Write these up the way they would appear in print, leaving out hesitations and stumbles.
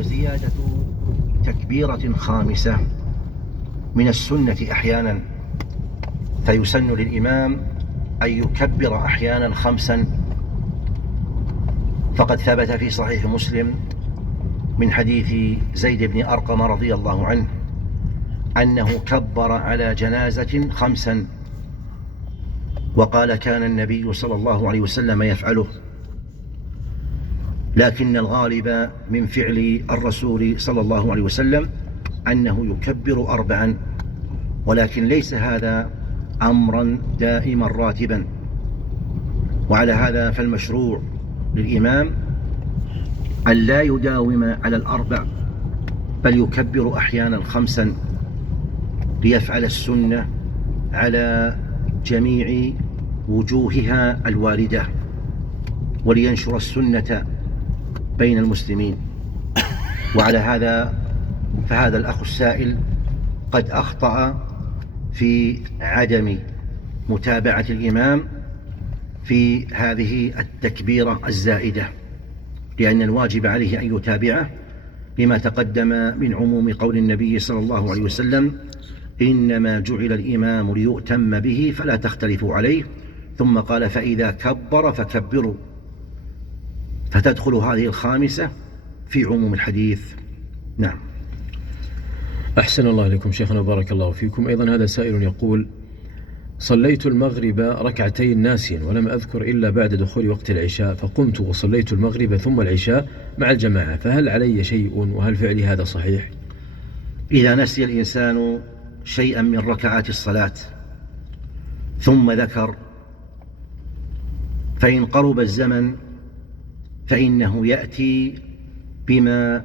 وزيادة تكبيرة خامسة من السنة أحيانا، فيسن للإمام أن يكبر أحيانا 5. فقد ثبت في صحيح مسلم من حديث زيد بن أرقم رضي الله عنه أنه كبر على جنازة 5، وقال كان النبي صلى الله عليه وسلم يفعله، لكن الغالب من فعل الرسول صلى الله عليه وسلم أنه يكبر 4، ولكن ليس هذا أمرا دائما راتبا. وعلى هذا فالمشروع للإمام أن لا يداوم على 4، بل يكبر أحيانا 5، ليفعل السنة على جميع وجوهها الواردة، ولينشر السنة بين المسلمين. وعلى هذا فهذا الأخ السائل قد أخطأ في عدم متابعة الإمام في هذه التكبيرة الزائدة، لأن الواجب عليه أن يتابعه لما تقدم من عموم قول النبي صلى الله عليه وسلم: إنما جعل الإمام ليؤتم به فلا تختلفوا عليه. ثم قال: فإذا كبر فكبروا، فتدخل هذه 5 في عموم الحديث. نعم. أحسن الله إليكم شيخنا وبارك الله فيكم. أيضا هذا سائل يقول: صليت المغرب 2 ناسيا ولم أذكر إلا بعد دخول وقت العشاء، فقمت وصليت المغرب ثم العشاء مع الجماعة، فهل علي شيء وهل فعلي هذا صحيح؟ إذا نسي الإنسان شيئا من ركعات الصلاة ثم ذكر، فإن قرب الزمن فإنه يأتي بما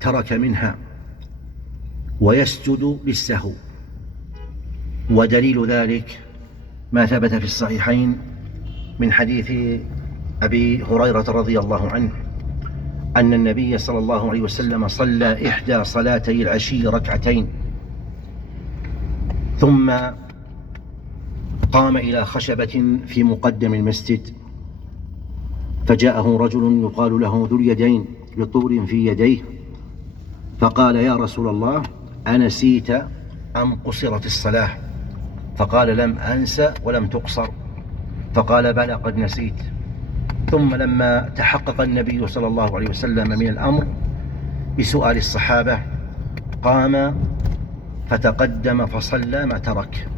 ترك منها ويسجد للسهو. ودليل ذلك ما ثبت في الصحيحين من حديث أبي هريرة رضي الله عنه أن النبي صلى الله عليه وسلم صلى إحدى صلاتي العشي 2 ثم قام إلى خشبة في مقدم المسجد، فجاءه رجل يقال له ذو اليدين بطور في يديه، فقال: يا رسول الله، أنسيت أم قصرت الصلاة؟ فقال: لم أنس ولم تقصر. فقال: بلى قد نسيت. ثم لما تحقق النبي صلى الله عليه وسلم من الأمر بسؤال الصحابة قام فتقدم فصلى ما ترك،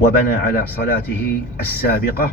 وبنى على صلاته السابقة